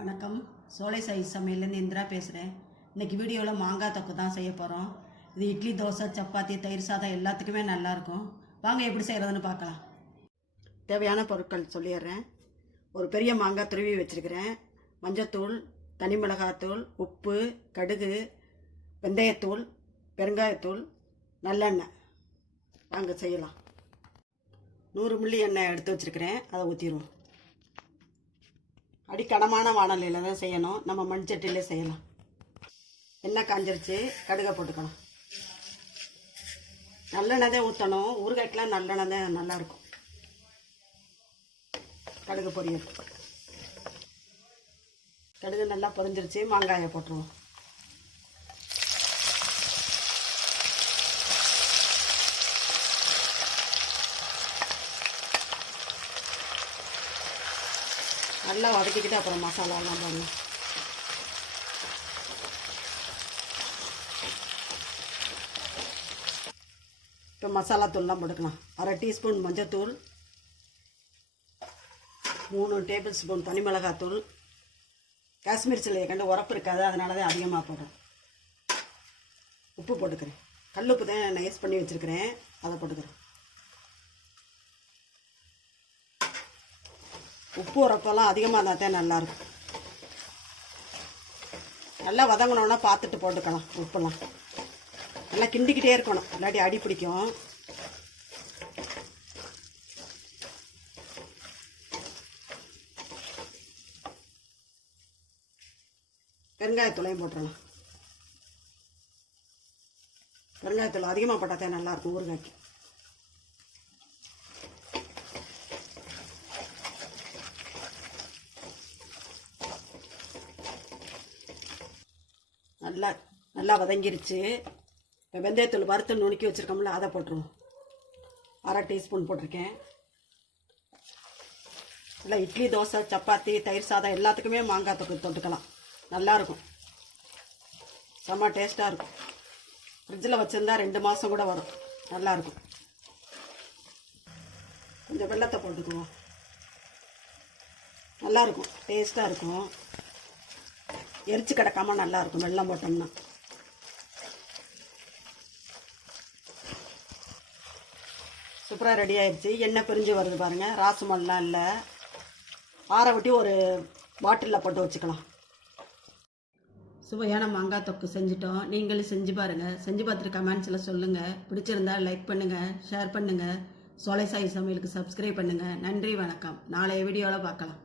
வணக்கம். சோலை சாய் சமையல்லேருந்து இந்திரா பேசுகிறேன். இன்றைக்கி வீடியோவில் மாங்காய் தொக்கு தான் செய்ய போகிறோம். இது இட்லி, தோசை, சப்பாத்தி, தயிர் சாதம் எல்லாத்துக்குமே நல்லாயிருக்கும். வாங்க எப்படி செய்கிறதுன்னு பார்க்கலாம். தேவையான பொருட்கள் சொல்லிடுறேன். ஒரு பெரிய மாங்காய் துருவி வச்சுருக்கிறேன். மஞ்சத்தூள், தனி மிளகாத்தூள், உப்பு, கடுகு, வெந்தயத்தூள், பெருங்காயத்தூள், நல்லெண்ணெய். வாங்க செய்யலாம். 100 மில்லி எண்ணெய் எடுத்து வச்சுருக்கிறேன். அதை ஊற்றிடுவோம். அடிக்கனமான வானலியில் தான் செய்யணும். நம்ம மண்சட்டிலே செய்யலாம். எண்ணெய் காஞ்சிருச்சு. கடுகை போட்டுக்கணும். நல்லெண்ணெய் தான் ஊற்றணும். ஊறுகாய்க்கெலாம் நல்லெண்ணெய் தான் நல்லாயிருக்கும். கடுகு பொரியல். கடுகு நல்லா பொரிஞ்சிருச்சு. மாங்காயை போட்டுருவோம். நல்லா வதக்கிக்கிட்டு அப்புறம் மசாலாலாம் போடணும். இப்போ மசாலா தூள்லாம் போட்டுக்கலாம். 1/2 டீஸ்பூன் மஞ்சத்தூள், 3 டேபிள் ஸ்பூன் தனி மிளகாத்தூள். காஷ்மீர் சில்லியை கண்டு உரப்பு இருக்காது, அதனால தான் அதிகமாக போடுறேன். உப்பு போட்டுக்கிறேன். கல் உப்பு தான் நைஸ் பண்ணி வச்சுருக்கிறேன், அதை போட்டுக்கிறேன். உப்பு உரப்பெல்லாம் அதிகமாக இருந்தால் தான் நல்லாயிருக்கும். நல்லா வதங்கணுன்னா பார்த்துட்டு போட்டுக்கலாம். உப்பெல்லாம் நல்லா கிண்டிக்கிட்டே இருக்கணும், இல்லாட்டி அடி பிடிக்கும். பெருங்காயத்தூளையும் போட்டுடலாம். பெருங்காயத்தூள் அதிகமாக போட்டால் தான் நல்லாயிருக்கும் ஊறுகாய்க்கு. நல்லா வதங்கிருச்சு. இப்போ வெந்தயத்தூள் வறுத்து நுணுக்கி வச்சுருக்கோம்ல, அதை போட்டுருவோம். 1/2 டீஸ்பூன் போட்டிருக்கேன். இல்லை இட்லி, தோசை, சப்பாத்தி, தயிர் சாதம் எல்லாத்துக்குமே மாங்காய் தொக்கு தொட்டுக்கலாம். நல்லாயிருக்கும். செம்ம டேஸ்ட்டாக இருக்கும். ஃப்ரிட்ஜில் வச்சுருந்தா 2 மாதம் கூட வரும். நல்லாயிருக்கும். கொஞ்சம் வெல்லத்தை போட்டுக்குவோம். நல்லாயிருக்கும், டேஸ்ட்டாக இருக்கும். எரிச்சு கிடக்காமல் நல்லாயிருக்கும் வெல்லம் போட்டோம்னா. சூப்பராக ரெடி ஆயிடுச்சு. எண்ணெய் பிரிஞ்சு வருது பாருங்கள். ராசுமல்லாம் இல்லை. ஆற விட்டு ஒரு பாட்டிலில் போட்டு வச்சுக்கலாம். சுவையான மாங்காய் தொக்கு செஞ்சுட்டோம். நீங்களும் செஞ்சு பாருங்கள். செஞ்சு பார்த்துட்டு கமெண்ட்ஸில் சொல்லுங்கள். பிடிச்சிருந்தா லைக் பண்ணுங்கள், ஷேர் பண்ணுங்கள். சோலை சாய் சமையலுக்கு சப்ஸ்கிரைப் பண்ணுங்கள். நன்றி, வணக்கம். நாளைய வீடியோவில் பார்க்கலாம்.